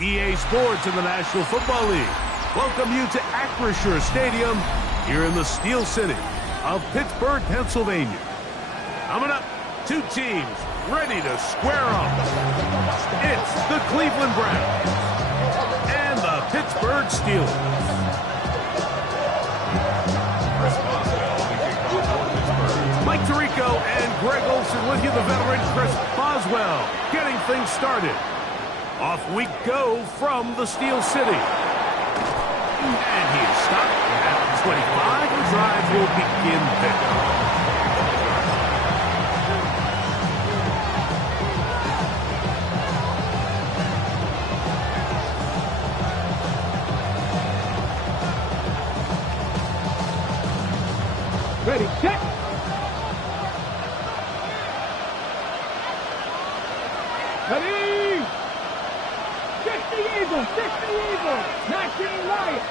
EA Sports in the National Football League welcome you to Acrisure Stadium here in the Steel City of Pittsburgh, Pennsylvania. Coming up, two teams ready to square off. It's the Cleveland Browns and the Pittsburgh Steelers. Mike Tirico and Greg Olsen with you, the veteran Chris Boswell, getting things started. Off we go from the Steel City. And he is stopped at 25. The drive will begin there. Ready, set. Ready. 60 Eagles, 60 Eagles. 19 Lions.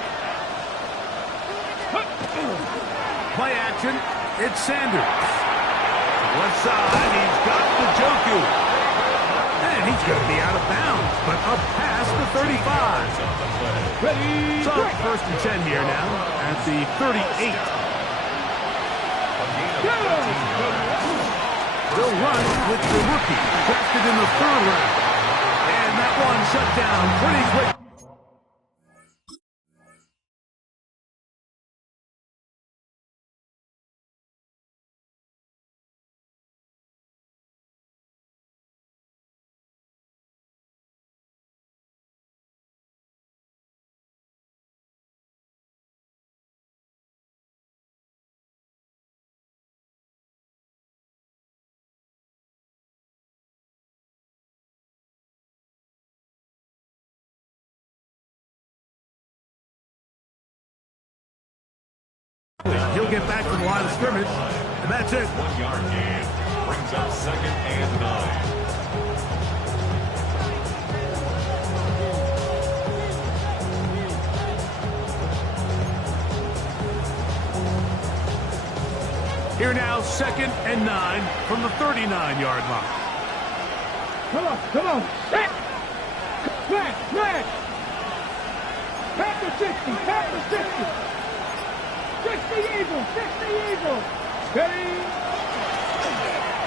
Play action. It's Sanders. Left side, he's got the Joku. And he's going to be out of bounds, but up past the 35. Ready. So first and 10 here now at the 38. They'll run with the rookie, drafted in the 3rd round. And that one shut down pretty quick. He'll get back to the line of scrimmage, and that's it. 1 yard gain brings up 2nd and 9. Here now, 2nd and 9 from the 39-yard line. Come on. Set. Smash. Pass the 60. 60 Eagles, 60 Eagles. Ready.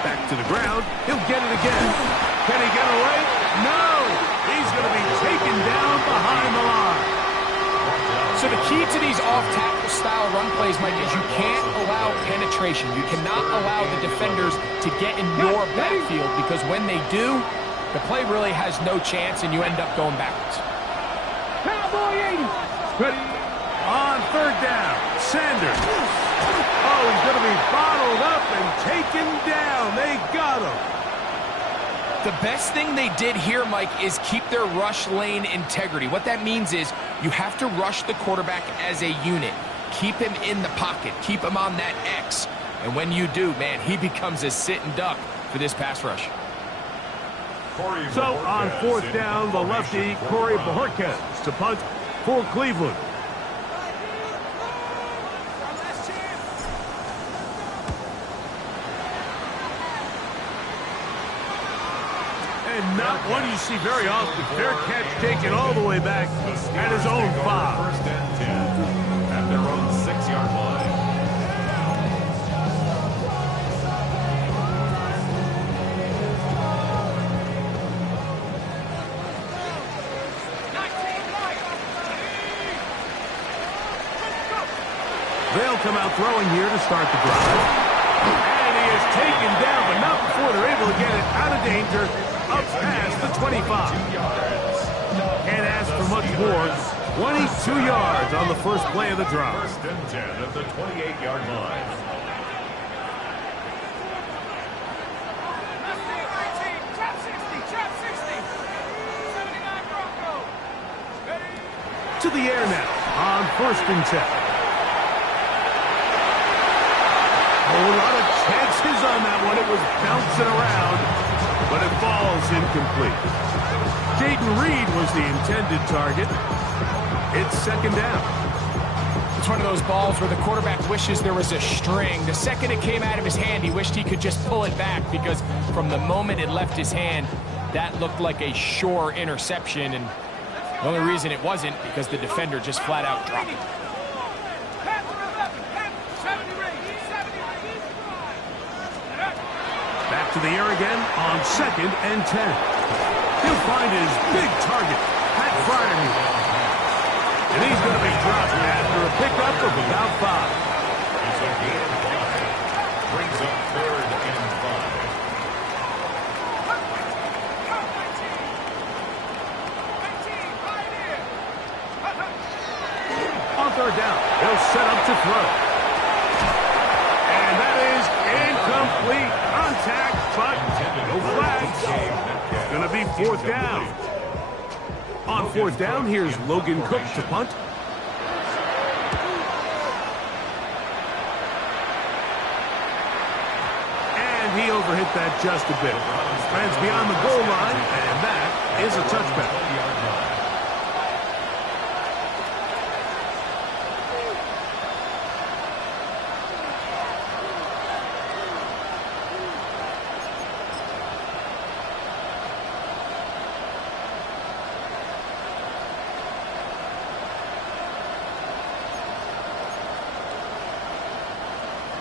Back to the ground. He'll get it again. Can he get away? No. He's going to be taken down behind the line. So the key to these off-tackle style run plays, Mike, is you can't allow penetration. You cannot allow the defenders to get in your backfield, because when they do, the play really has no chance and you end up going backwards. Cowboy 80. Ready. On 3rd down, Sanders. Oh, he's going to be bottled up and taken down. They got him. The best thing they did here, Mike, is keep their rush lane integrity. What that means is you have to rush the quarterback as a unit. Keep him in the pocket. Keep him on that X. And when you do, man, he becomes a sitting duck for this pass rush. So on 4th down, the lefty, Corey Bojorquez, to punt for Cleveland. And not one you see very often. Fair catch taken all the way back at his own 5. 1st and 10 at their own 6-yard line. They'll come out throwing here to start the drive. And he is taken down, but not before they're able to get it out of danger. Up past the 25. Can't ask for much more. 22 yards on the first play of the drive. 1st and 10 at the 28-yard line. To the air now on 1st and 10. A lot of chances on that one. It was bouncing around, but it falls incomplete. Jaden Reed was the intended target. It's 2nd down. It's one of those balls where the quarterback wishes there was a string. The second it came out of his hand, he wished he could just pull it back, because from the moment it left his hand, that looked like a sure interception. And The only reason it wasn't because the defender just flat out dropped it. Back to the air again on 2nd and 10. He'll find his big target, Pat Fryer. And he's going to be dropped after a pickup of about 5. It's a gain of 5. Brings up 3rd and 5. On 3rd down, he'll set up to throw. And that is incomplete. Contact, but no flags. It's going to be 4th down. On 4th down, here's Logan Cook to punt. And he overhit that just a bit. Lands beyond the goal line, and that is a touchback.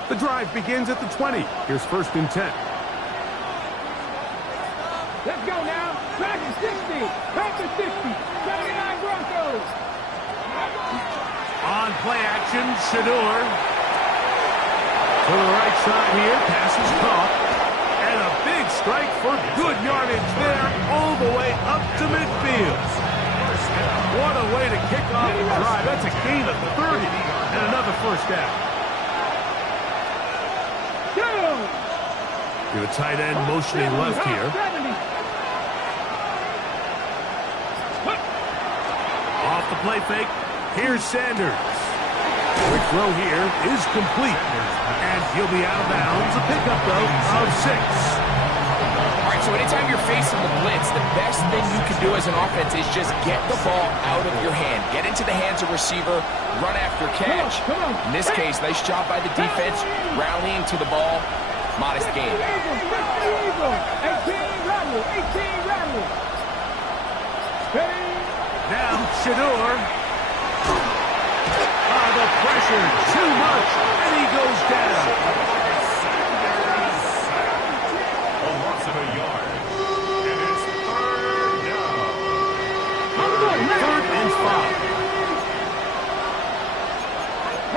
The drive begins at the 20. Here's 1st and 10. Let's go now. Back to 60. Back to 60. 79 Broncos. On play action, Shador. To the right side here. Pass is caught. And a big strike for good yardage there all the way up to midfield. What a way to kick off the drive. That's a gain of 30 and another 1st down. To the tight end motioning left here. Off the play fake. Here's Sanders. Quick throw here is complete. And he'll be out of bounds. A pickup, though, of 6. All right, so anytime you're facing the blitz, the best thing you can do as an offense is just get the ball out of your hand. Get into the hands of receiver, run after catch. In this case, nice job by the defense, rallying to the ball. Modest game. 18 rattle. 18 rattle. Now Shador. The pressure too much, and he goes down. A loss of a yard. And it's 3rd down. 3rd and 5.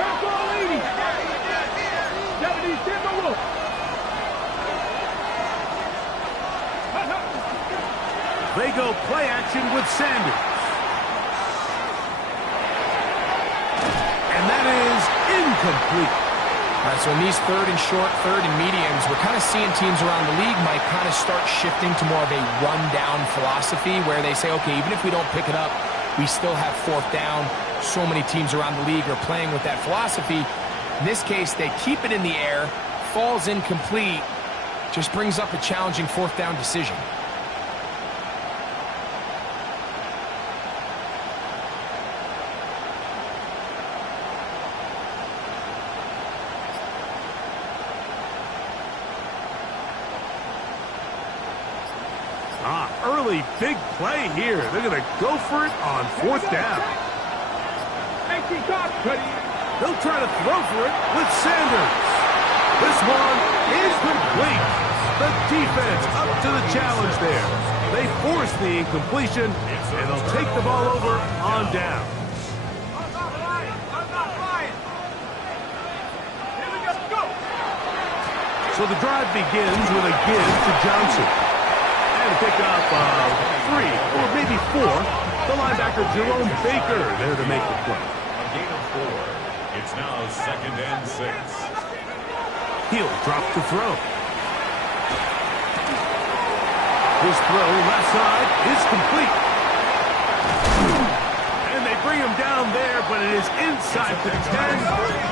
Pass all 80. 70 Timberwolves. They go play action with Sanders. And that is incomplete. All right, so in these 3rd and short, 3rd and mediums, we're kind of seeing teams around the league might kind of start shifting to more of a run-down philosophy where they say, okay, even if we don't pick it up, we still have 4th down. So many teams around the league are playing with that philosophy. In this case, they keep it in the air, falls incomplete, just brings up a challenging 4th down decision. Early big play here. They're going to go for it on 4th down. They'll try to throw for it with Sanders. This one is complete. The defense up to the challenge there. They force the incompletion, and they'll take the ball over on down. So the drive begins with a give to Johnson. And a pickup of 3 or maybe 4. The linebacker Jerome Baker there to make the play. A gain of 4. It's now 2nd and 6. He'll drop to throw. His throw left side is complete. And they bring him down there, but it is inside the 10.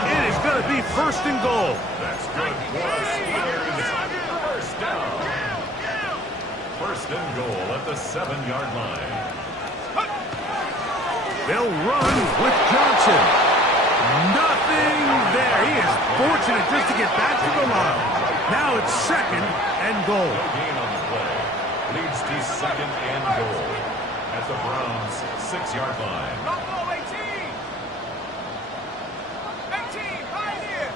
It is going to be 1st and goal. That's good. First down. 1st and goal at the 7-yard line. They'll run with Johnson. Nothing there. He is fortunate just to get back to the line. Now it's 2nd and goal. No gain on the play. Leads to 2nd and goal. at the Browns' 6-yard line. Buffalo 18. 18, Pioneers.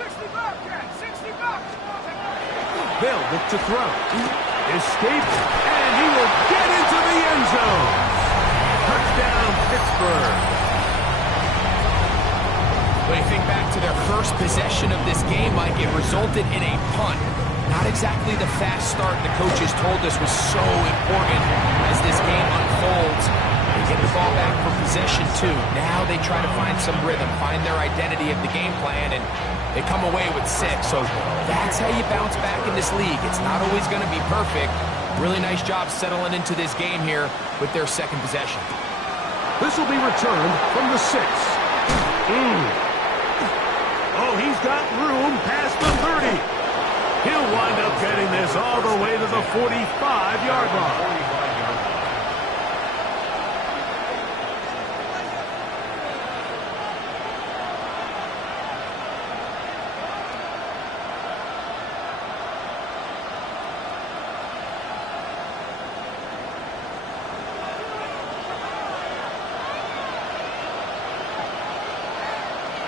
60 Bobcats, 60 Bobcats. They'll look to throw. Escapes, and he will get into the end zone. Touchdown, Pittsburgh. When you think back to their first possession of this game, Mike, it resulted in a punt. Not exactly the fast start the coaches told us was so important as this game unfolds. They get the ball back for possession, too. Now they try to find some rhythm, find their identity of the game plan, and they come away with 6. So that's how you bounce back in this league. It's not always going to be perfect. Really nice job settling into this game here with their second possession. This will be returned from the 6. Oh, he's got room past the 30. He'll wind up getting this all the way to the 45-yard line.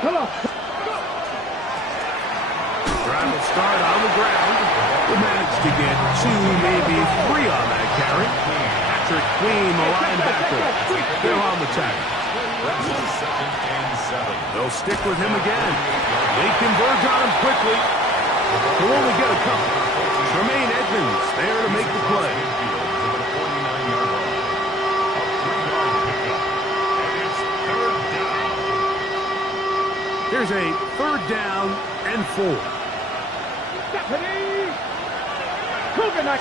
Come on. Drive will start on the ground. He managed to get 2, maybe 3 on that carry. Patrick Queen, the linebacker. They're on the tackle. They'll stick with him again. They converge on him quickly. He'll only get a couple. Tremaine Edmonds there to make the play. Here's a 3rd down and 4. Stephanie. Cougar.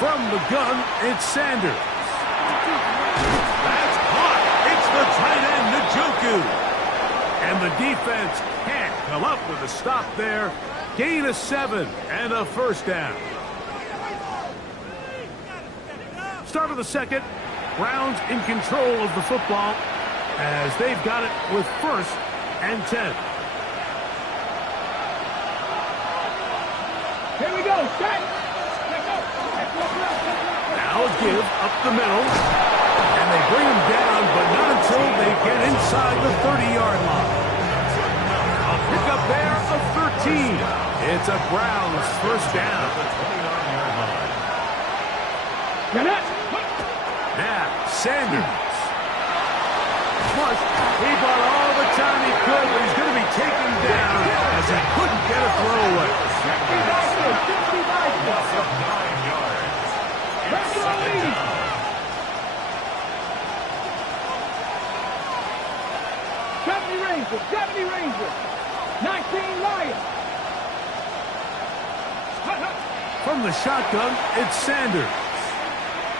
From the gun, it's Sanders. That's caught. It's the tight end, Njoku. And the defense can't come up with a stop there. Gain of 7 and a 1st down. Start of the second. Browns in control of the football as they've got it with 1st and 10. Here we go. Set. Now a give up the middle. And they bring him down, but not until they get inside the 30-yard line. A pickup there of 13. It's a Browns 1st down. Now, Sanders. Plus, he bought all the time he could, but he's going to be taken down as he couldn't get a throw away. 9 yards. It's 2nd down. Deputy Ranger. 19 Lions. From the shotgun, it's Sanders.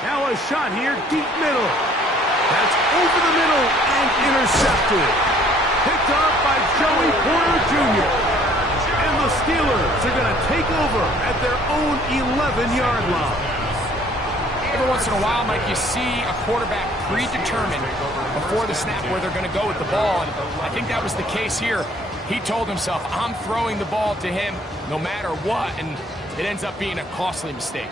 Now a shot here, deep middle. That's over the middle and intercepted. Picked off by Joey Porter Jr. And the Steelers are going to take over at their own 11-yard line. Every once in a while, Mike, you see a quarterback predetermined before the snap where they're going to go with the ball, and I think that was the case here. He told himself, I'm throwing the ball to him no matter what, and it ends up being a costly mistake.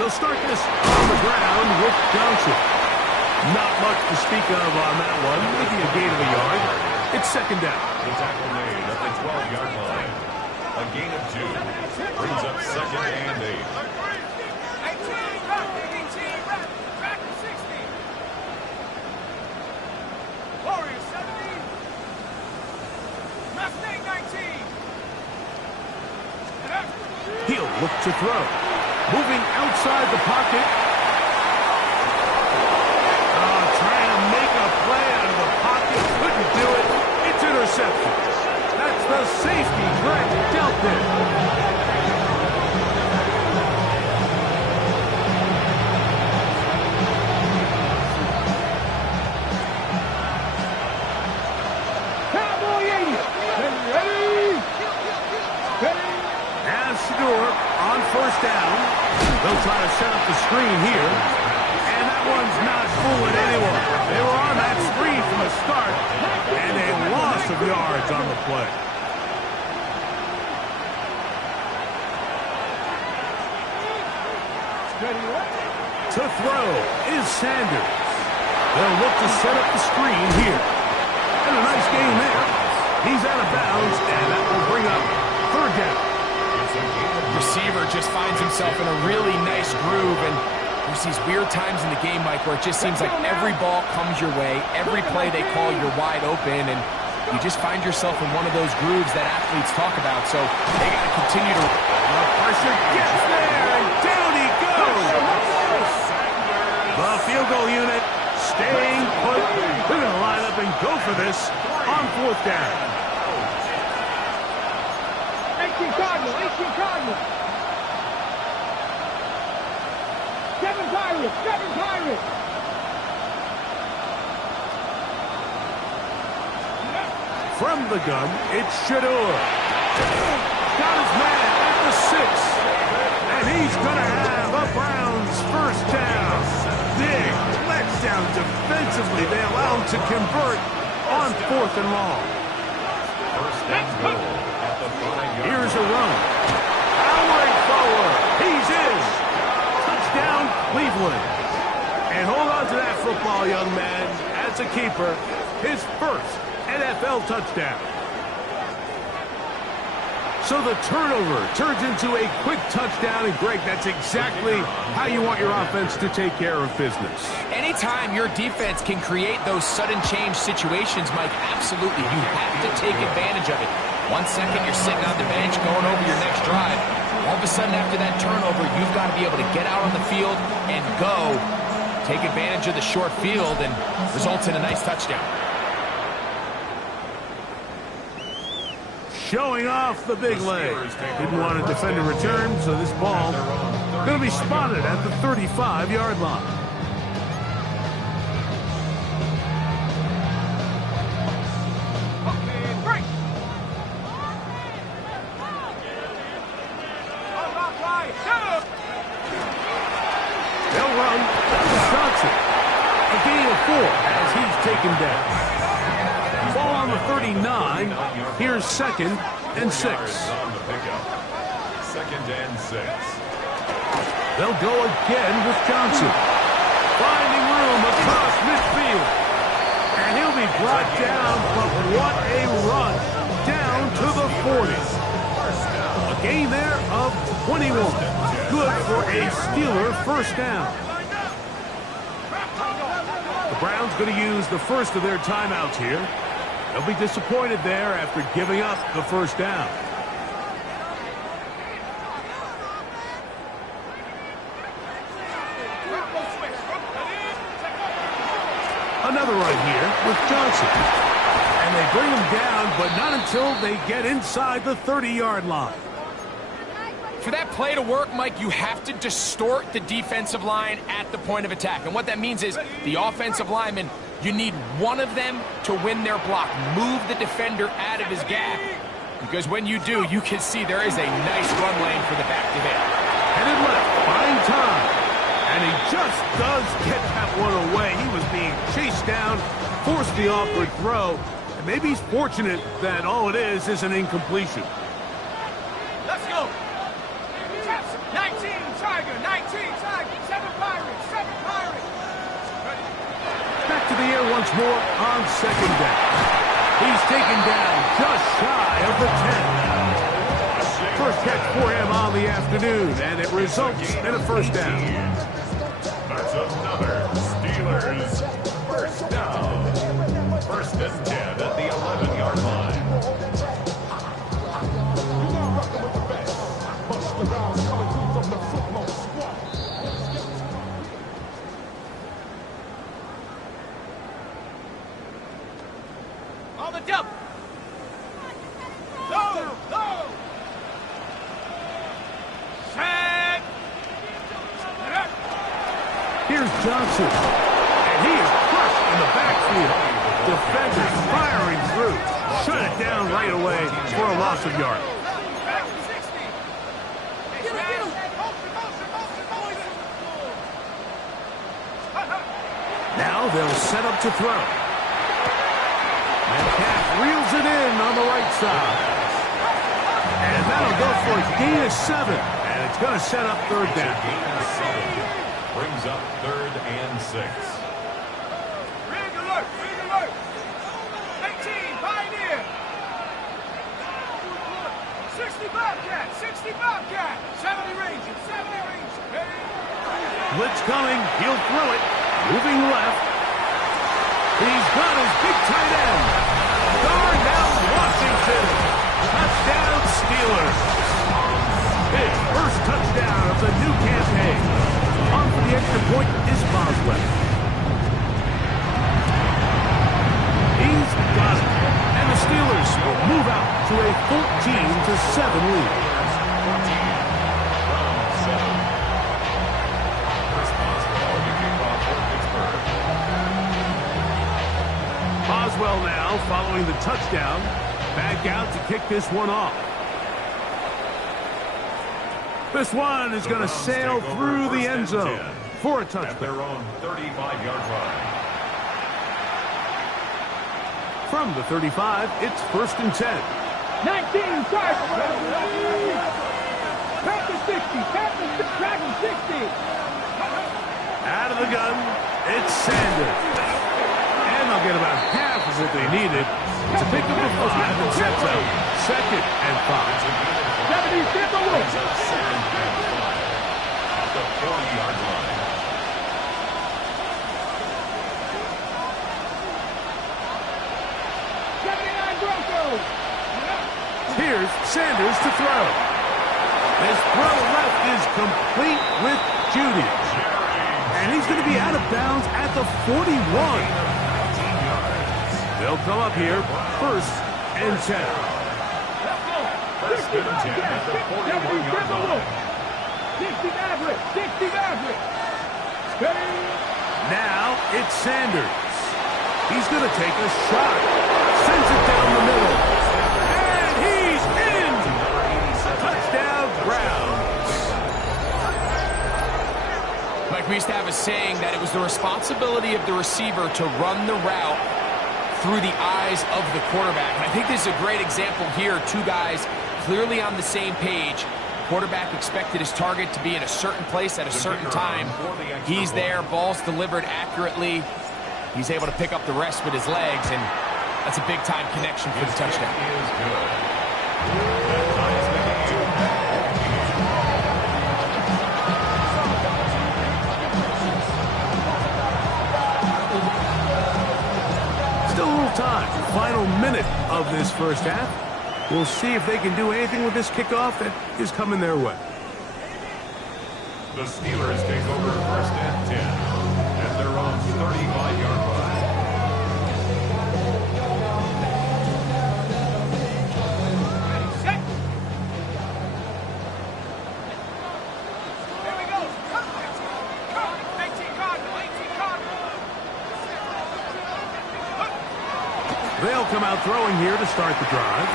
They'll start this on the ground with Johnson. Not much to speak of on that one, maybe a gain of a yard. It's 2nd down. The tackle made at the 12-yard line. A gain of 2 brings up 2nd and 8. 18, back to 60. Warriors 70. Mustang 19. He'll look to throw. Moving outside the pocket. Trying to make a play out of the pocket. Couldn't do it. It's intercepted. That's the safety Greg dealt in. Cowboy 80. Ready. As Stewart on 1st down. They'll try to set up the screen here. And that one's not fooling anyone. They were on that screen from the start. And a loss of yards on the play. To throw is Sanders. They'll look to set up the screen here. And a nice game there. He's out of bounds, and that will bring up third down. Receiver just finds himself in a really nice groove, and there's these weird times in the game, Mike, where it just seems like every ball comes your way, every play they call, you're wide open, and you just find yourself in one of those grooves that athletes talk about. So they got to continue to... Pressure gets there, and down he goes. The field goal unit staying put. They're going to line up and go for this on fourth down. 18 Cardinals, 18 Cardinals. 7 Pirates, 7 Pirates. From the gun, it's Shador. Got his man at the 6. And he's going to have a Browns first down. Big letdown defensively. They allow him to convert on fourth and long. First and goal at the 5-yard line. Here's a run. Powering forward. He's in. Touchdown, Cleveland. And hold on to that football, young man. As a keeper, his first NFL touchdown. So the turnover turns into a quick touchdown, and Greg, that's exactly how you want your offense to take care of business. Anytime your defense can create those sudden change situations, Mike, absolutely, you have to take advantage of it. 1 second, you're sitting on the bench going over your next drive. All of a sudden, after that turnover, you've got to be able to get out on the field and go, take advantage of the short field, and results in a nice touchdown. Showing off the big leg. Didn't want to defend a return, so this ball going to be spotted at the 35-yard line. They'll run. Johnson. A gain of 4 as he's taken down. Ball on the 39. Here's 2nd and 6. Second and 6. They'll go again with Johnson. Finding room across midfield. And he'll be brought down, but what a run. Down to the 40. A gain there of 21. Good for a Steeler first down. The Browns going to use the first of their timeouts here. They'll be disappointed there after giving up the first down. Another run here with Johnson. And they bring him down, but not until they get inside the 30-yard line. For that play to work, Mike, you have to distort the defensive line at the point of attack. And what that means is the offensive lineman, you need one of them to win their block. Move the defender out of his gap. Because when you do, you can see there is a nice run lane for the back to hit. Headed left, buying time. And he just does get that one away. He was being chased down, forced the awkward throw. And maybe he's fortunate that all it is an incompletion. Let's go. 19 Tiger, 19 Tiger, 7 Pirates, 7 Pirates. Back to the air once more on second down. He's taken down just shy of the 10. First catch for him on the afternoon, and it results in a first down. That's another Steelers first down. First and 10 at the 11-yard line. On the dump. Low, low. Set. Here's Johnson, and he is crushed in the backfield. Defenders firing through. Shut it down right away for a loss of yardage. Now they'll set up to throw. Metcalf reels it in on the right side. And that'll go for a gain of 7. And a It's going to set up third down. Brings up 3rd and 6. Rig alert! Rig alert! 18, Pioneer! 60 Bobcat! 60 Bobcat! 70 Ranger! 70 Ranger! Blitz coming. He'll throw it. Moving left. He's got his big tight end. Darnell Washington. Touchdown Steelers. His first touchdown of the new campaign. On for the extra point is Boswell. He's got it. And the Steelers will move out to a 14-7 lead. Boswell now following the touchdown. Back out to kick this one off. This one is going to sail through the end zone for a touchdown. At their own 35-yard line. From the 35, it's 1st and 10. 19, start! Panther 60, Panther 60. Out of the gun, it's Sanders. And they'll get about half of what they needed to pick up the 5 and sets out 2nd and 5. 70, Timberwolves! At the 40-yard line. Here's Sanders to throw. His throw left is complete with Judy. And he's going to be out of bounds at the 41. They'll come up here 1st and 10. 1st and 10 at the 41-yard line. 60 Maverick! 60 Maverick! Now it's Sanders. He's going to take a shot. Sends it down the middle. And he's in! Touchdown Browns. Mike, we used to have a saying that it was the responsibility of the receiver to run the route through the eyes of the quarterback. And I think this is a great example here. Two guys clearly on the same page. Quarterback expected his target to be in a certain place at a certain time. He's there, ball's delivered accurately. He's able to pick up the rest with his legs, and that's a big-time connection for the touchdown. Still a little time. Final minute of this first half. We'll see if they can do anything with this kickoff that is coming their way. The Steelers take over 1st and 10 at their own 35-yard line. Set! Here we go! 18 Cardinal! 18 Cardinal! They'll come out throwing here to start the drive.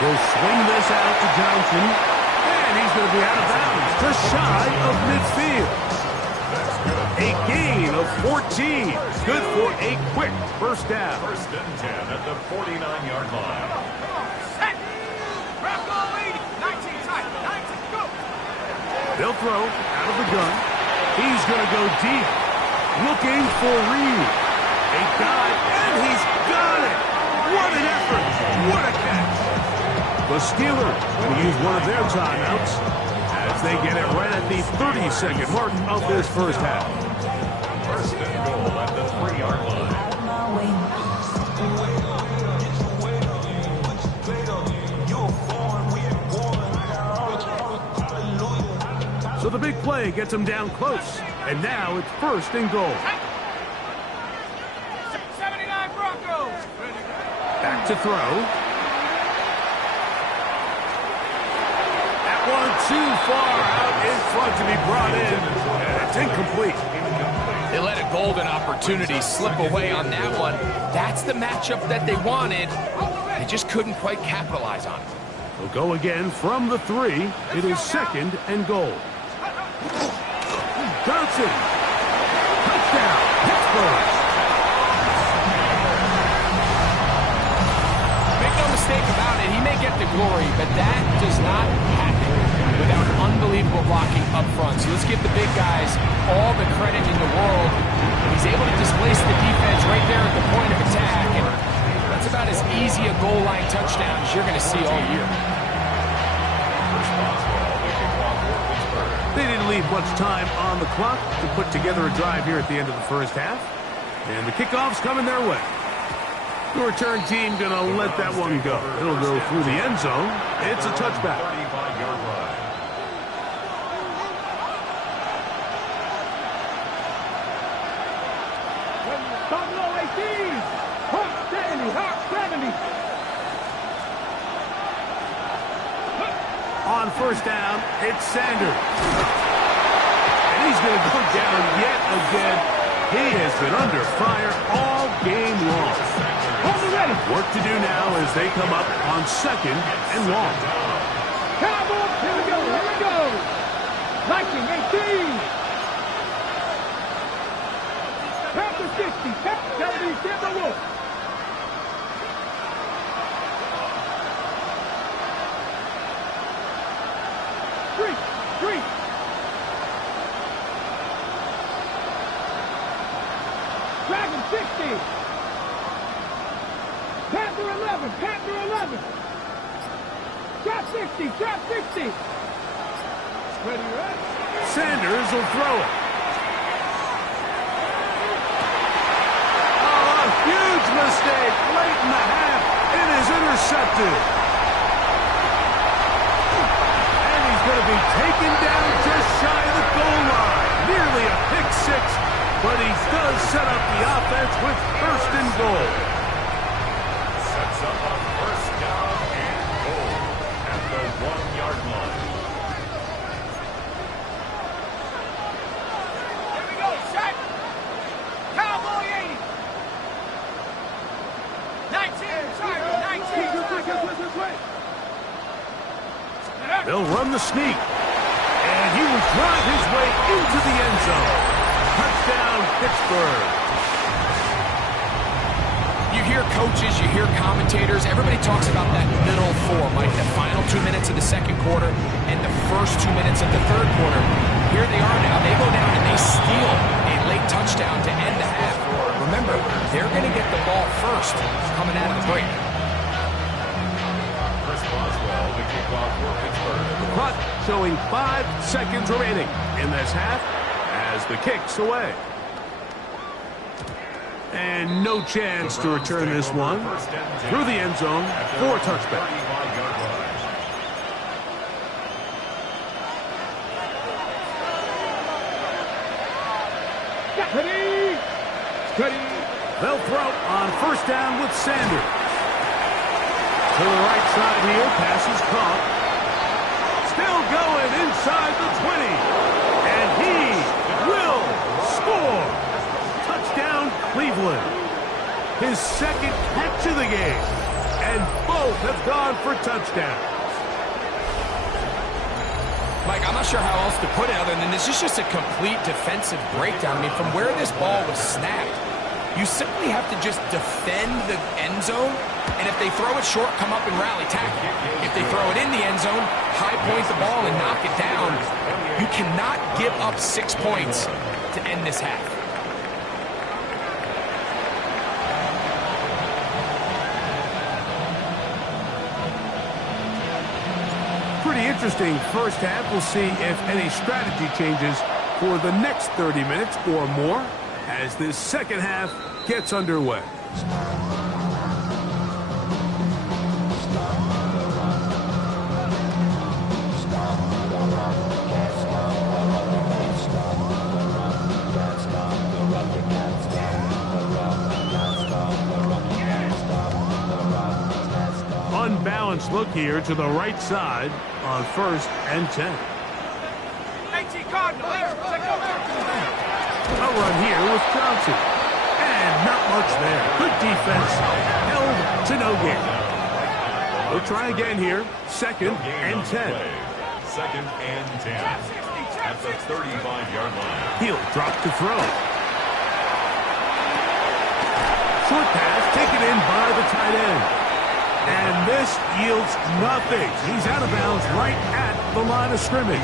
He'll swing this out to Johnson, and he's going to be out of bounds, just shy of midfield. A gain of 14. Good for a quick first down. 1st and 10 at the 49-yard line. Set! Rocco 80! 19 tight! 19, go! They'll throw out of the gun. He's going to go deep, looking for Reed. A dive, and he's got it! What an effort! What a catch! The Steelers will use one of their timeouts as they get it right at the 30-second mark of this first half. 1st and goal at the 3-yard line. So the big play gets him down close, and now it's 1st and goal. 79 Broncos! Back to throw. That one too far out in front to be brought in, and it's incomplete. They let a golden opportunity slip away on that one. That's the matchup that they wanted. They just couldn't quite capitalize on it. They'll go again from the 3. It is 2nd and goal. Johnson. Touchdown, Pittsburgh. Make no mistake about it, he may get the glory, but that does not happen. without unbelievable blocking up front. So let's give the big guys all the credit in the world. He's able to displace the defense right there at the point of attack, and that's about as easy a goal line touchdown as you're going to see all year. They didn't leave much time on the clock to put together a drive here at the end of the first half. And the kickoff's coming their way. The return team going to let that one go. It'll go through the end zone. It's a touchback. 35-yard line. Buffalo 18. Hawk 70. Hawk 70. On first down, it's Sanders. And he's going to go down yet again. He has been under fire all game long. Work to do now as they come up on second and long. Cowboys, here we go, here we go. Viking 18. Panther 60, Panther 70, Timber Wolf. Three. Dragon 60. Panther 11, Panther 11. Trap 60, Trap 60. Ready, right? Sanders will throw it. Oh, a huge mistake late in the half. It is intercepted. And he's going to be taken down just shy of the goal line. Nearly a pick six, but he does set up the offense with first and goal. Sets up a first down and goal at the 1-yard line. Here we go, set. Cowboy 80. 19, Tiger, 19. They'll run the sneak. And he will drive his way into the end zone. Touchdown, Pittsburgh. You hear coaches, you hear commentators, everybody talks about that middle four, like the final 2 minutes of the second quarter and the first 2 minutes of the third quarter. Here they are now. They go down and they steal a late touchdown to end the half. Remember, they're going to get the ball first coming out of the break. Chris Boswell, the kickoff for Pittsburgh. Clock showing 5 seconds remaining in this half as the kick's away. And no chance to return this one through the end zone for a touchback. 35-yard line. Cuddy. They'll throw on first down with Sanders. To the right side here, pass is caught. Still going inside the 20. And he will score. Touchdown, Cleveland. His second catch of the game. And both have gone for touchdowns. Mike, I'm not sure how else to put it other than this is just a complete defensive breakdown. I mean, from where this ball was snapped, you simply have to just defend the end zone, and if they throw it short, come up and rally tackle. If they throw it in the end zone, high point the ball and knock it down. You cannot give up 6 points to end this half. Pretty interesting first half. We'll see if any strategy changes for the next 30 minutes or more as this second half gets underway. Unbalanced look here to the right side on 1st and 10. A run here with Johnson. And not much there. Good defense. Held to no gain. We'll try again here. 2nd and 10. 2nd and 10. At the 35-yard line. He'll drop to throw. Short pass taken in by the tight end. And this yields nothing. He's out of bounds right at the line of scrimmage.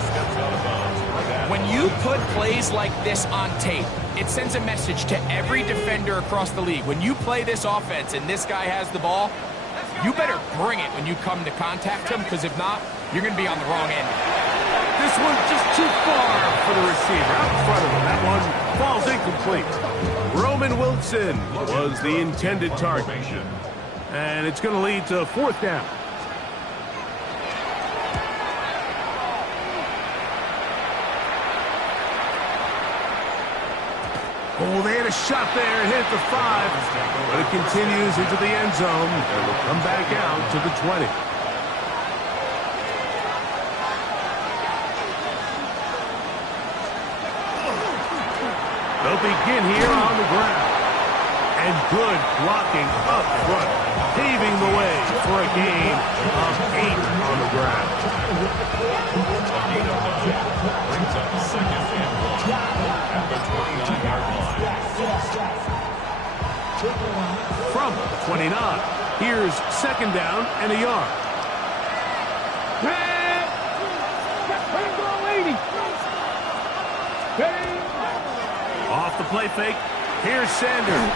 When you put plays like this on tape, it sends a message to every defender across the league. When you play this offense and this guy has the ball, you better bring it when you come to contact him, because if not, you're going to be on the wrong end. This one's just too far for the receiver. Out in front of him. That one falls incomplete. Roman Wilson was the intended target. And it's going to lead to 4th down. Oh, they had a shot there and hit it to 5. But it continues into the end zone and will come back out to the 20. They'll begin here on the ground. And good blocking up front, paving the way for a gain of 8 on the ground. Brings up 2nd and 1 at the 29-yard line. From the 29, here's 2nd down and a yard. Off the play fake, here's Sanders.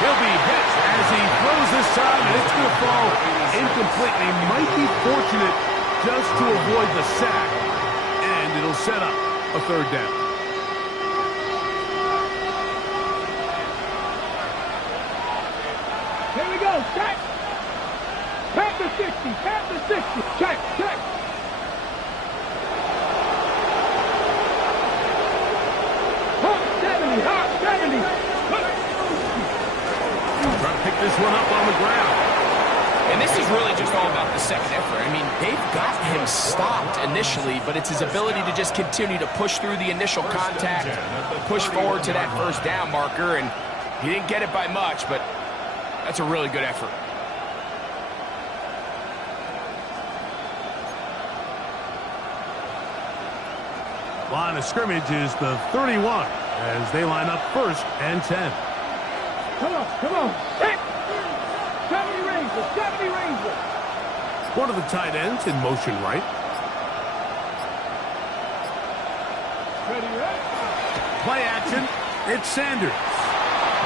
He'll be hit as he throws this time, and it's going to fall incomplete. They might be fortunate just to avoid the sack, and it'll set up a 3rd down. Here we go, check. Tap the 60, tap the 60. Check, check. Hawk 70, Hawk 70. Trying to pick this one up on the ground. And this is really just all about the second effort. I mean, they've got him stopped initially, but it's his ability to just continue to push through the initial contact, push forward to that 1st down marker, and he didn't get it by much, but that's a really good effort. Line of scrimmage is the 31 as they line up 1st and 10. Come on, come on. 70 Rangers, 70 Rangers. One of the tight ends in motion right. Ready, ready. Play action. It's Sanders.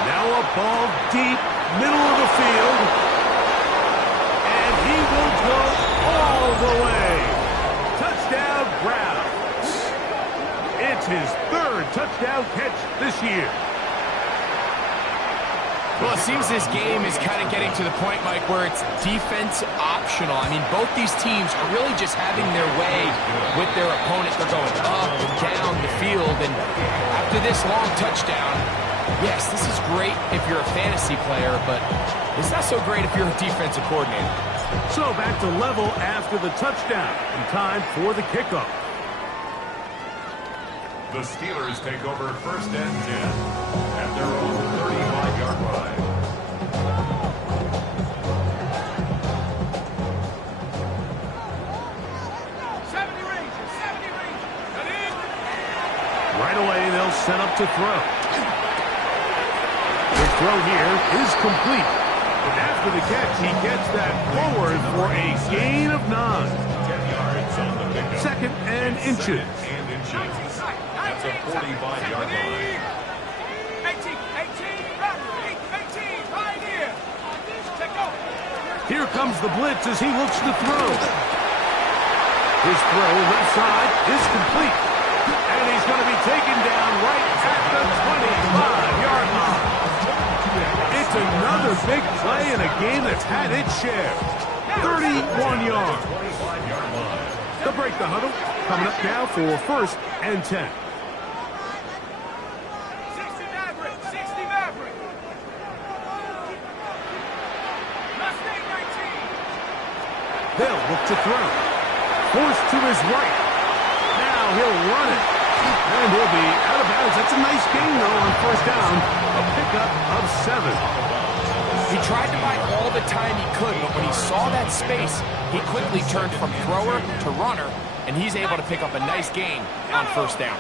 Now a ball deep, middle of the field. And he will go all the way. Touchdown, Browns. It's his 3rd touchdown catch this year. Well, it seems this game is kind of getting to the point, Mike, where it's defense optional. I mean, both these teams are really just having their way with their opponents. They're going up and down the field, and after this long touchdown, yes, this is great if you're a fantasy player, but it's not so great if you're a defensive coordinator. So back to level after the touchdown, and time for the kickoff. The Steelers take over 1st and 10 at their own 35-yard line. Right away, they'll set up to throw. The throw here is complete. And after the catch, he gets that forward for a gain of 9. 10 yards on the pickup. 2nd and inches. That's a 45-yard line. 18, right here. Take over. Here comes the blitz as he looks to throw. His throw left side is complete. And he's going to be taken down right at the 25-yard line. It's another big play in a game that's had its share. 31 yards. 25-yard line. They'll break the huddle. Coming up now for 1st and 10. 60 Maverick, 60 Maverick. Mustang 19. They'll look to throw. Forced to his right. Now he'll run it. And he'll be out of bounds. That's a nice gain, though, on 1st down. A pickup of 7. He tried to buy all the time he could, but when he saw that space, he quickly turned from thrower to runner, and he's able to pick up a nice gain on 1st down.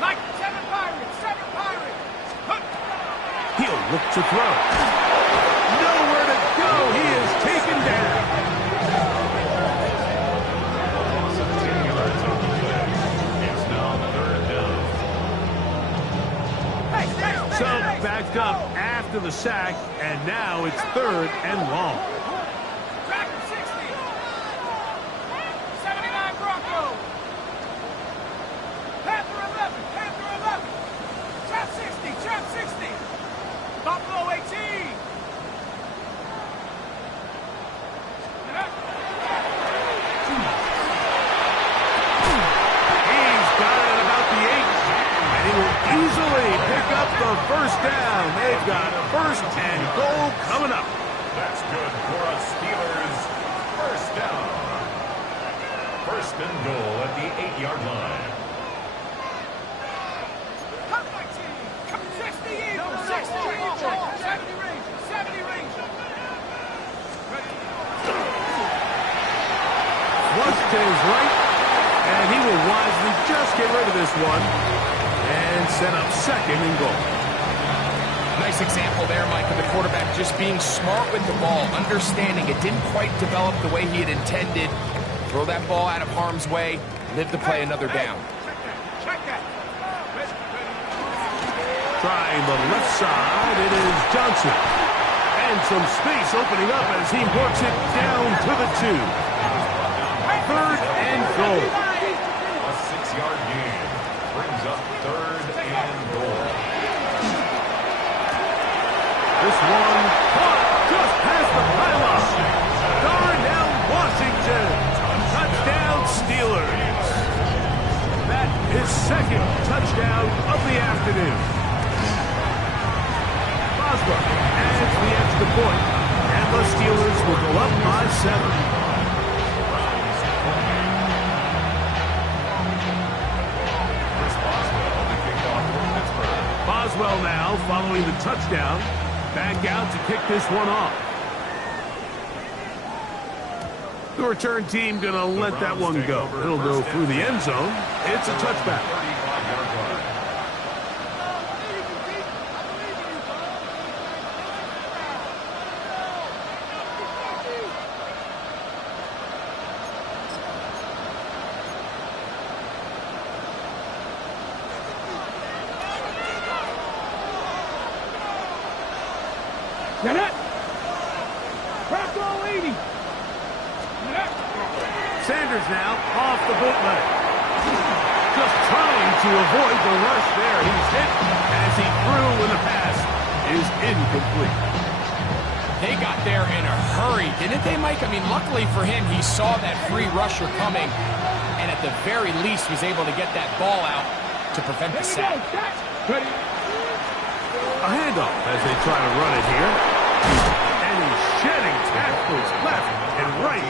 Mike, 7 Pirates, 7 Pirates. He'll look to throw. Nowhere to go. He is taken down. backed up after the sack, and now it's 3rd and long. Back to 60. 79 Broncos. Panther 11. Panther 11. Trap 60. Trap 60. Buffalo 18. Easily pick up the first down. They've got 1st and goal coming up. That's good for a Steelers first down. 1st and goal at the 8-yard line. 60 Eagles. 60 Eagles. 70 Rangers. 70 Rangers. Flushed to his right, and he will wisely just get rid of this one. And set up 2nd and goal. Nice example there, Mike, of the quarterback just being smart with the ball, understanding it didn't quite develop the way he had intended. Throw that ball out of harm's way, live to play another down. Check that. Trying the left side, it is Johnson. And some space opening up as he works it down to the 2. 3rd and goal. A 6-yard gain brings up 3rd and goal. This one caught just past the pylon. Darnell Washington. Touchdown Steelers. That is 2nd touchdown of the afternoon. Boswell adds the extra point, and the Steelers will go up by 7. Boswell now following the touchdown. Back out to kick this one off. The return team going to let that one go. It'll go through the end zone. It's a touchback. Get it. Bronco 80. Sanders now off the bootleg. Just trying to avoid the rush there. He's hit as he threw when the pass is incomplete. They got there in a hurry, didn't they, Mike? I mean, luckily for him, he saw that free rusher coming and at the very least was able to get that ball out to prevent the sack. Ready. A handoff as they try to run it here. And he's shedding tackles left and right,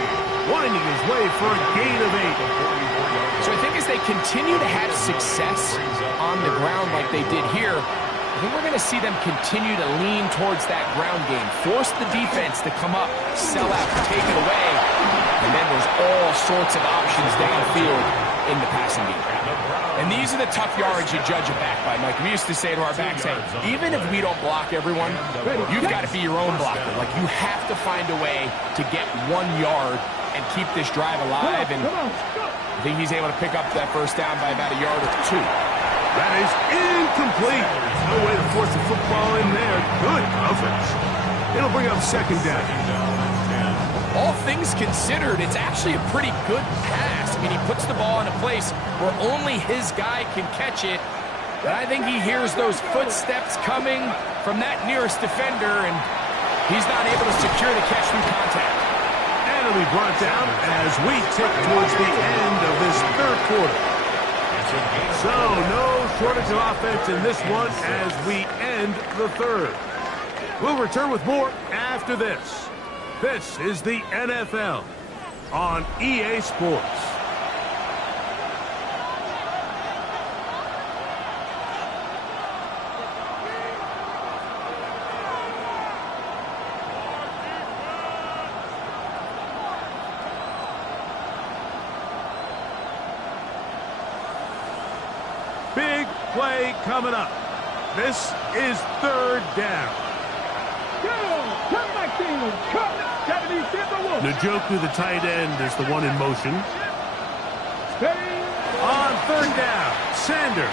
winding his way for a gain of 8. So I think as they continue to have success on the ground like they did here, I think we're going to see them continue to lean towards that ground game, force the defense to come up, sell out, take it away, and then there's all sorts of options downfield in the passing game. And these are the tough yards you judge a back by, Mike. We used to say to our backs, hey, even if we don't block everyone, you've got to be your own blocker. Like, you have to find a way to get 1 yard and keep this drive alive. And I think he's able to pick up that first down by about 1 yard or 2. That is incomplete. No way to force the football in there. Good coverage. It'll bring up 2nd down. All things considered, it's actually a pretty good pass. I mean, he puts the ball in a place where only his guy can catch it. And I think he hears those footsteps coming from that nearest defender, and he's not able to secure the catch through contact. And it'll be brought down as we tick towards the end of this 3rd quarter. So, no shortage of offense in this one as we end the 3rd. We'll return with more after this. This is the NFL on EA Sports. Big play coming up. This is 3rd down. Come back, team. Come. Njoku, the tight end, is the one in motion. Steady. On 3rd down, Sanders.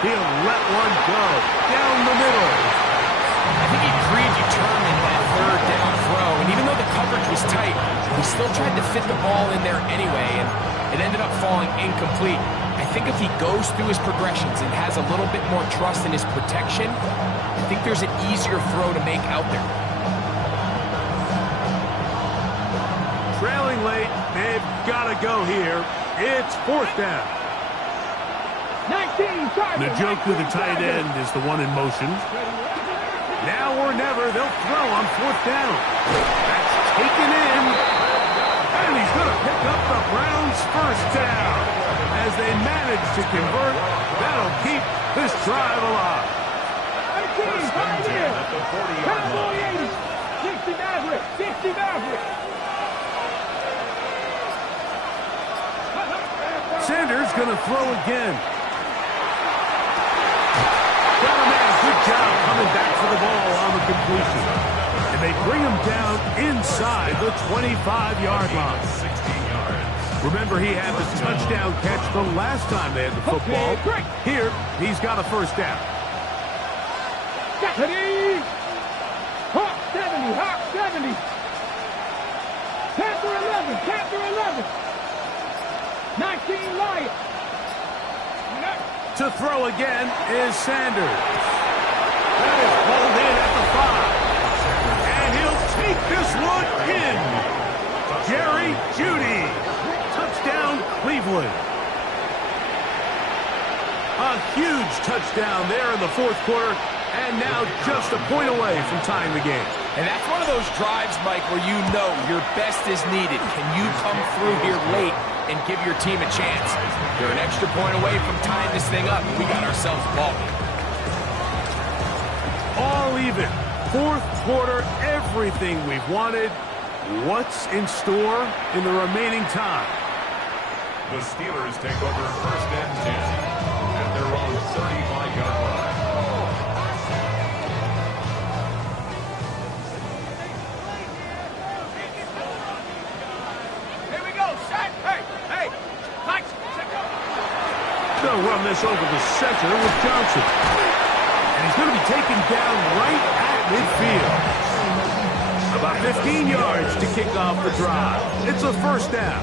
He'll let one go down the middle. I think he predetermined that third down throw, and even though the coverage was tight, he still tried to fit the ball in there anyway, and it ended up falling incomplete. I think if he goes through his progressions and has a little bit more trust in his protection, I think there's an easier throw to make out there. Trailing late, they've got to go here. It's fourth down. 19, target. The joke with the tight end is the one in motion. Now or never, they'll throw on fourth down. That's taken in. And he's going to pick up the Browns' first down. As they manage to convert, that'll keep this drive alive. 18, right here. Cowboy 80. 60 Maverick. 60 Maverick. Sanders going to throw again. Got a man. Good job coming back for the ball on the completion. And they bring him down inside the 25-yard line. 16 yards. Remember, he had the touchdown catch the last time they had the football. Here, he's got a first down. 70. Hawk 70. Hawk 70. Panther 11. Panther 11. 19 Lions. To throw again is Sanders. That is pulled in at the 5. And he'll take this one in. Jerry Jeudy. Touchdown, Cleveland. A huge touchdown there in the fourth quarter. And now just a point away from tying the game. And that's one of those drives, Mike, where you know your best is needed. Can you come through here late and give your team a chance? They're an extra point away from tying this thing up. We got ourselves a ball game. All even. Fourth quarter, everything we've wanted. What's in store in the remaining time? The Steelers take over first and 10 at their own 35-yard line. Here we go. Set. Hey. Hey. Lights. They'll run this over the center with Johnson. And he's going to be taken down right at midfield. About 15 yards to kick off the drive. It's a first down.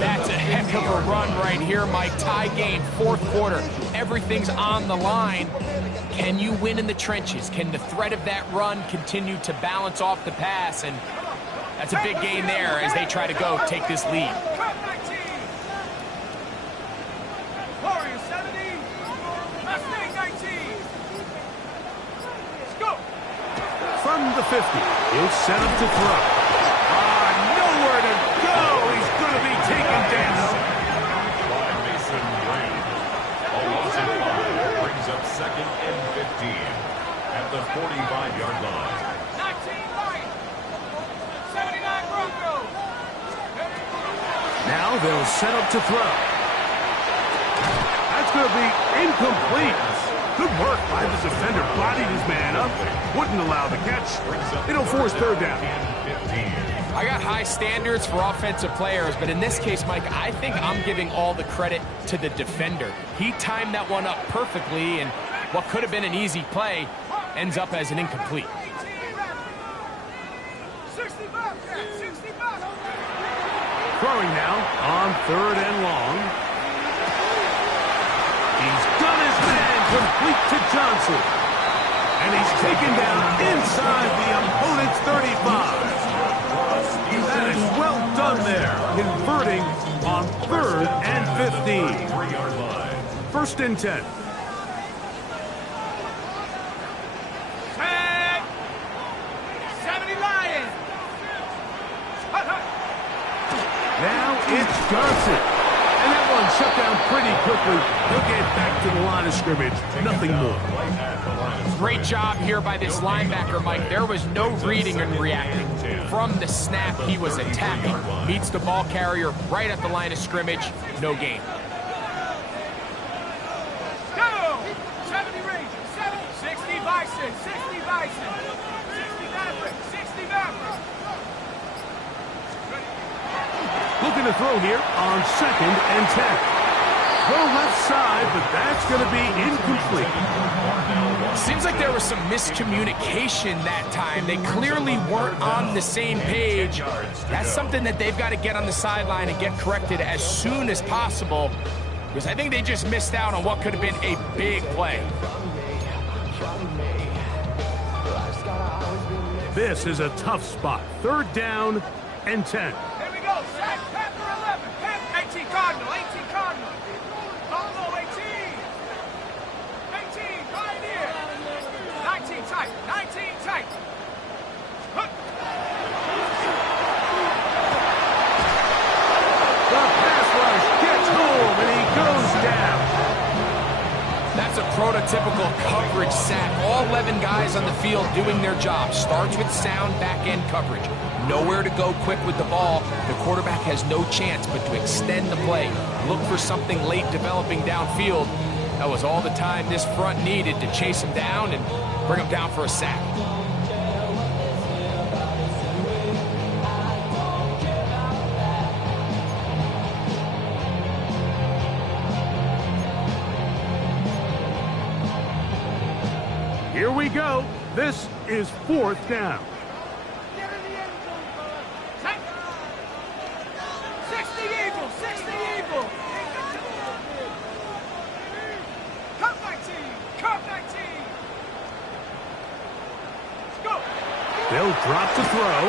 That's a heck of a run right here, Mike. Tie game, fourth quarter. Everything's on the line. Can you win in the trenches? Can the threat of that run continue to balance off the pass? And that's a big gain there as they try to go take this lead. Warriors 70. Mustang 19. Let's go. From the 50, he'll set him to throw. Nowhere to go. He's going to be taken down. By Mason Graham. A loss of 5 brings up second and 15 at the 45-yard line. 19 Lions. 79 Broncos. Now they'll set up to throw. That's going to be incomplete. Good work by the defender. Bodied his man up. Wouldn't allow the catch. It'll force third down. I got high standards for offensive players, but in this case, Mike, I think I'm giving all the credit to the defender. He timed that one up perfectly, and what could have been an easy play ends up as an incomplete. 65. 65. Throwing now on third and long. He's done his man complete to Johnson. And he's taken down inside the opponent's 35. That is well done there, converting on third and 15. 3-yard line. First and 10. Tag. 70 Lions. Now it's Johnson. And that one shut down pretty quickly. He'll get back to the line of scrimmage. Nothing more. Great job here by this linebacker, Mike. There was no reading and reacting. From the snap, he was attacking. Meets the ball carrier right at the line of scrimmage. No gain. Go. 70 Rangers. 60 Bison. 60 Bison. 60 Maverick. 60 Maverick. Looking to throw here on second and 10. throw left side, but that's going to be incomplete. Seems like there was some miscommunication that time. They clearly weren't on the same page. That's something that they've got to get on the sideline and get corrected as soon as possible, because I think they just missed out on what could have been a big play. This is a tough spot. 3rd down and 10. Here we go. Sack, Panther 11. Panther 18 Cardinal, 18 Cardinal. Buffalo 18. 18 Pioneer. 19 tight, 19 tight. Hook. The pass rush gets home, and he goes down. That's a prototypical coverage sack. All 11 guys on the field doing their job. Starts with sound back-end coverage. Nowhere to go quick with the ball. The quarterback has no chance but to extend the play. Look for something late developing downfield. That was all the time this front needed to chase him down and bring him down for a sack. Here we go. This is 4th down. Get in the end zone, fella. Tight. 60 Eagle, 60 Eagle. Cup 19, Cup 19. Let's go. They'll drop to throw.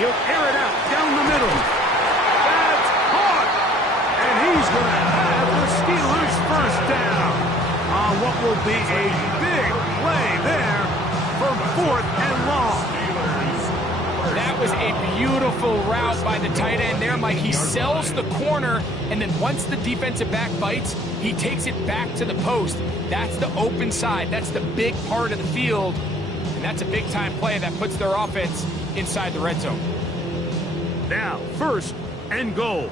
He'll air it out down the middle. That's caught. And he's going to have the Steelers' 1st down on what will be a big play there from 4th and long. That was a beautiful route by the tight end there, Mike. He sells the corner, and then once the defensive back bites, he takes it back to the post. That's the open side. That's the big part of the field, and that's a big-time play that puts their offense inside the red zone. Now, 1st and goal.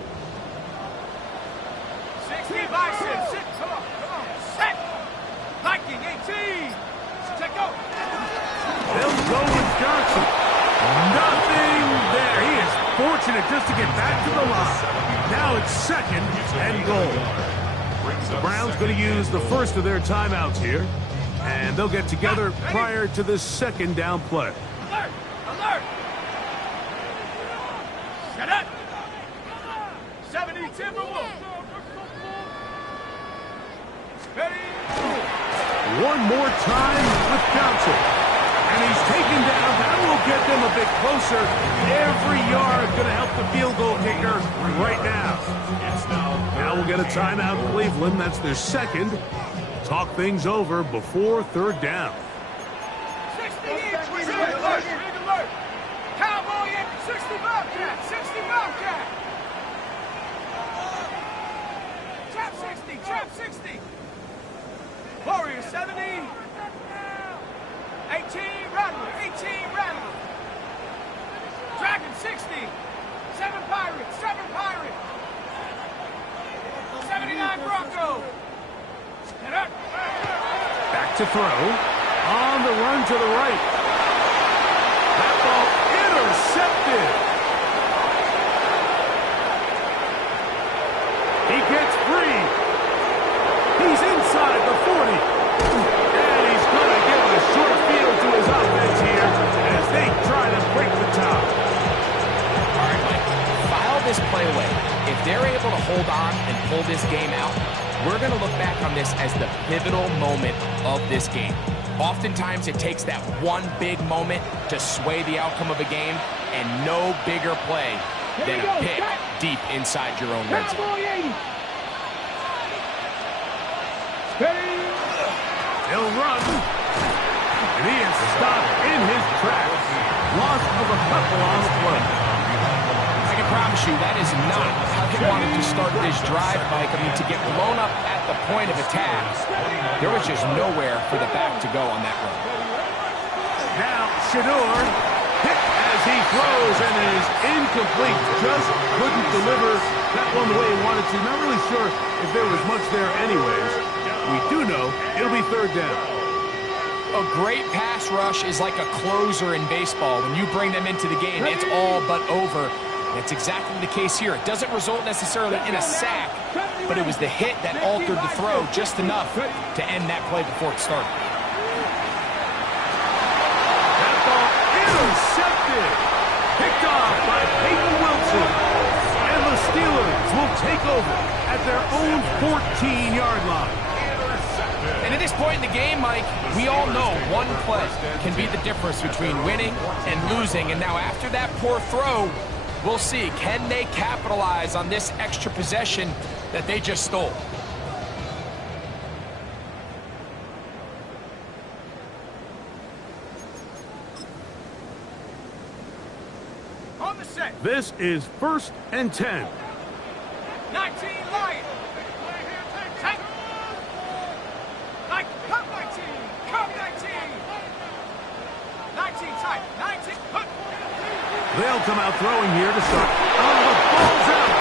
60 Bison, sit, come on, set. Viking 18. Check go. They'll go with Johnson. Nothing there. He is fortunate just to get back to the line. Now it's 2nd and goal. The Browns going to use the first of their timeouts here, and they'll get together prior to this 2nd down play. Alert, alert. Set up. 70 Timberwolves. Ready. One more time with Johnson. And he's taken down. That will get them a bit closer. Every yard going to help the field goal kicker right now. Now we'll get a timeout, Cleveland. That's their 2nd. Talk things over before 3rd down. 60 each. Big alert. Big alert. Cowboy in 60 Bobcat. 60 Bobcat. Trap 60. Trap 60. Warrior 70. 18 Rattler. 18 Rattler. Dragon 60. 7 Pirates. 7 Pirates. 79 Bronco. Get up. Back to throw. On the run to the right. That ball intercepted. He gets free. He's inside the 40. And he's going to give a short field to his offense here as they try to break the top. All right, Mike, file this play away. If they're able to hold on and pull this game out, we're going to look back on this as the pivotal moment of this game. Oftentimes, it takes that one big moment to sway the outcome of a game, and no bigger play than a pick deep inside your own red zone. He'll run, and he is stopped in his tracks. Loss of a couple on the play. I can promise you that is not how he wanted to start this drive, Mike. I mean, to get blown up at the point of attack, there was just nowhere for the back to go on that run. Now, Shador hit as he throws and is incomplete. Just couldn't deliver that one the way he wanted to. Not really sure if there was much there anyways. We do know it'll be 3rd down. A great pass rush is like a closer in baseball. When you bring them into the game, it's all but over. That's exactly the case here. It doesn't result necessarily in a sack, but it was the hit that altered the throw just enough to end that play before it started. That ball intercepted. Picked off by Peyton Wilson. And the Steelers will take over at their own 14-yard line. And at this point in the game, Mike, we all know one play can be the difference between winning and losing. And now after that poor throw, we'll see, can they capitalize on this extra possession that they just stole? On the set. This is 1st and 10. 19 Lions. Take. Like, come 19. Come 19. 19 tight. 19. Put. They'll come out throwing here to start. Oh, the ball's out.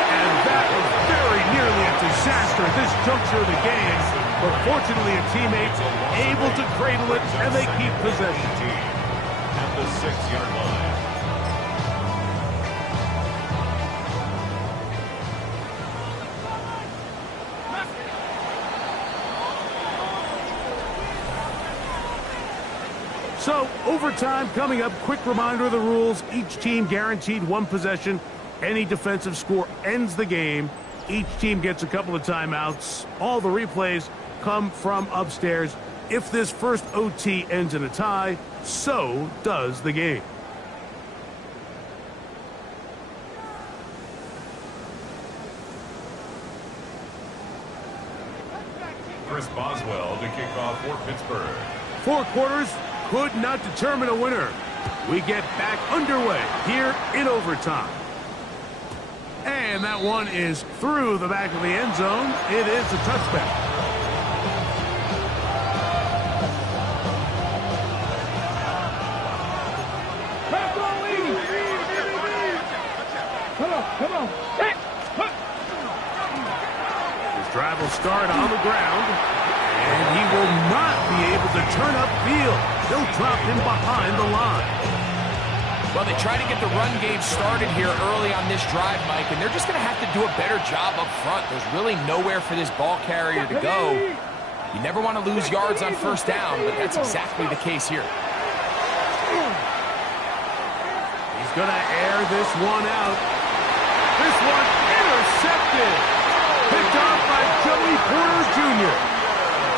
And that was very nearly a disaster at this juncture of the game. But fortunately, a teammate able to cradle it, and they keep possession. At the 6-yard line. So, overtime coming up. Quick reminder of the rules. Each team guaranteed one possession. Any defensive score ends the game. Each team gets a couple of timeouts. All the replays come from upstairs. If this first OT ends in a tie, so does the game. Chris Boswell to kick off for Pittsburgh. 4 quarters could not determine a winner. We get back underway here in overtime. And that one is through the back of the end zone. It is a touchback. Come on. His drive will start on the ground. And he will not be able to turn upfield. They'll drop him behind the line. Well, they try to get the run game started here early on this drive, Mike, and they're just going to have to do a better job up front. There's really nowhere for this ball carrier to go. You never want to lose yards on first down, but that's exactly the case here. He's going to air this one out. This one intercepted. Picked off by Joey Porter Jr.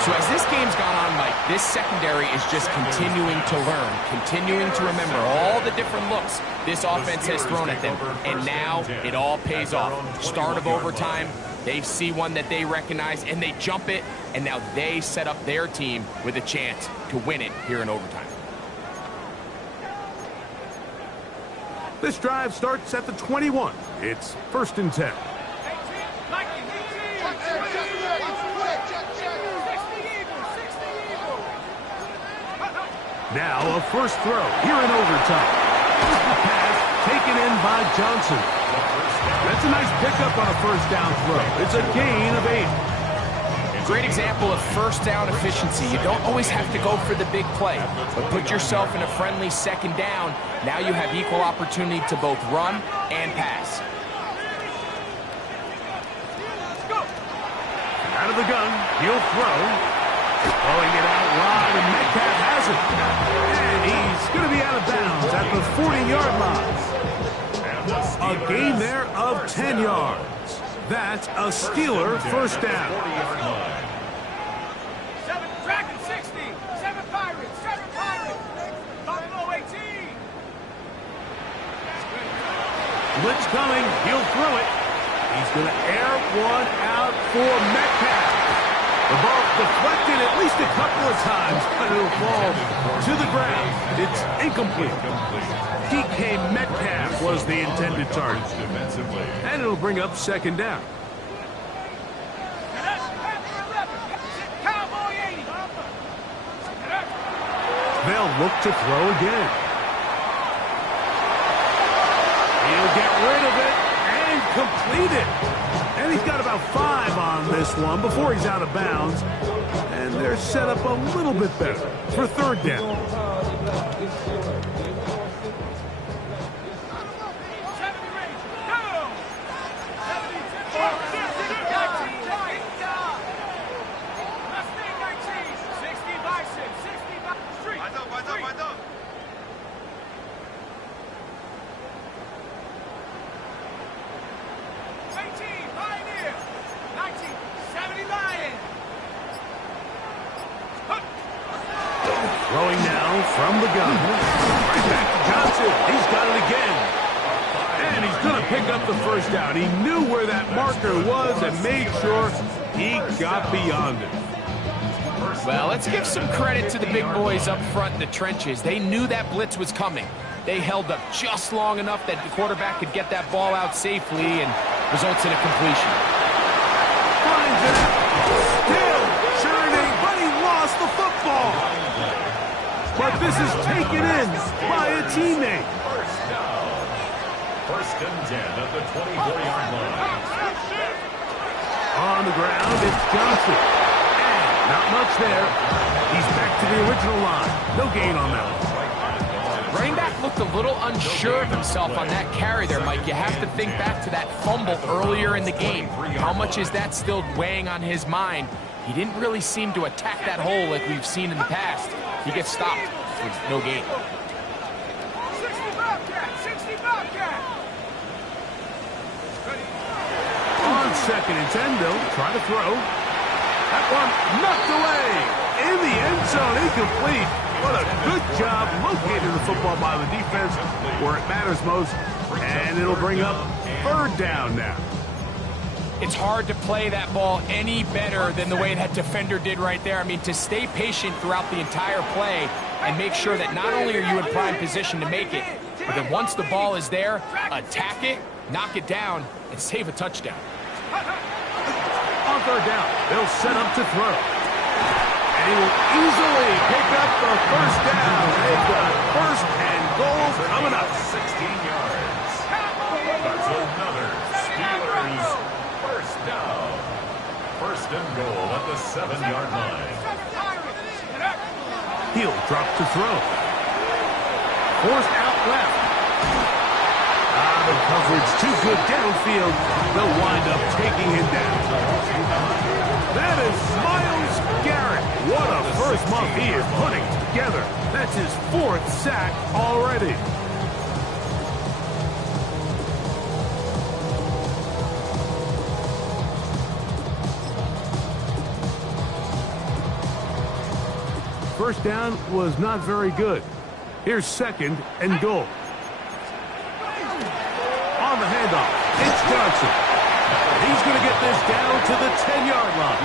So as this game's gone on, Mike, this secondary is just continuing to learn, continuing to remember all the different looks this offense has thrown at them. And now it all pays off. Start of overtime, they see one that they recognize, and they jump it, and now they set up their team with a chance to win it here in overtime. This drive starts at the 21. It's 1st and 10. Now a first throw here in overtime. The pass taken in by Johnson. That's a nice pickup on a first down throw. It's a gain of 8. Great example of first down efficiency. You don't always have to go for the big play, but put yourself in a friendly second down. Now you have equal opportunity to both run and pass. Out of the gun, he'll throw. Throwing it out wide, and Metcalf has it. And he's going to be out of bounds at the 40-yard line. A gain there of 10 yards. That's a Steeler first down. 7 Dragon 60. 7 Pirates. 7 Pirates. Buffalo 18. Blitz coming. He'll throw it. He's going to air one out for Metcalf. The ball deflected at least a couple of times, but it'll fall to the ground. It's incomplete. DK Metcalf was the intended target. And it'll bring up second down. They'll look to throw again. He'll get rid of it and complete it. And he's got about 5 on this one before he's out of bounds. And they're set up a little bit better for third down. Throwing now from the gun. Right back to Johnson. He's got it again. And he's going to pick up the first down. He knew where that marker was and made sure he got beyond it. Well, let's give some credit to the big boys up front in the trenches. They knew that blitz was coming. They held up just long enough that the quarterback could get that ball out safely and results in a completion. Finds it. Still churning, but he lost the football. But this is taken in by a teammate. First and 10 at the 24-yard line. On the ground, it's Johnson. And not much there. He's back to the original line. No gain on that one. Running back looked a little unsure of himself on that carry there, Mike. You have to think back to that fumble earlier in the game. How much is that still weighing on his mind? He didn't really seem to attack that hole like we've seen in the past. He gets stopped with no gain. 60 Bobcat! 60 Bobcat! On second and 10, they'll try to throw. That one knocked away. In the end zone, incomplete. What a good job locating the football by the defense where it matters most. And it'll bring up third down now. It's hard to play that ball any better than the way that defender did right there. I mean, to stay patient throughout the entire play and make sure that not only are you in prime position to make it, but that once the ball is there, attack it, knock it down, and save a touchdown. On third down, they'll set up to throw. And he will easily pick up the first down. They've got first and goal coming up. 16 yards. That's another Steelers first down. First and goal at the 7-yard line. He'll drop to throw. Forced out left. The coverage too good downfield. They'll wind up taking him down. That is Myles Garrett. What a first month he is putting together. That's his 4th sack already. First down was not very good. Here's second and goal. On the handoff, it's Johnson. He's going to get this down to the 10-yard line.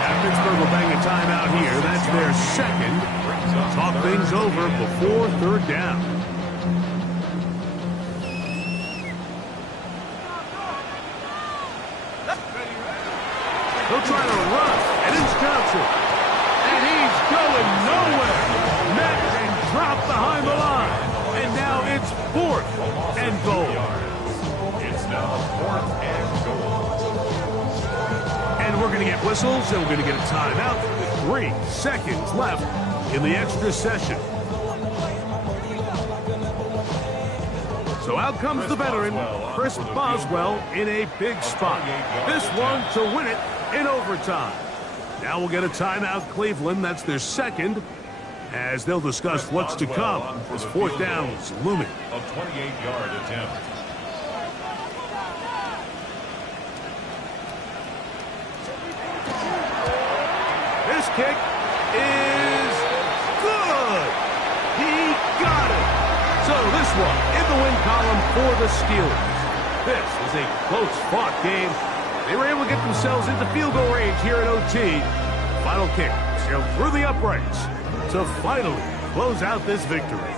Now Pittsburgh will bang a timeout here. That's their second. Talk things over before third down. They'll try to run, and it's Johnson. And he's going nowhere. Met and dropped behind the line. And now it's 4th and goal. It's now 4th and goal. And we're going to get whistles, and we're going to get a timeout with 3 seconds left in the extra session. So out comes the veteran, Chris Boswell, in a big spot. This one to win it in overtime. Now we'll get a timeout, Cleveland. That's their second, as they'll discuss what's to come as 4th down is looming. A 28-yard attempt. This kick is good. He got it. So this one in the win column for the Steelers. This is a close-fought game. They were able to get themselves into field goal range here at OT. Final kick sailed through the uprights to finally close out this victory.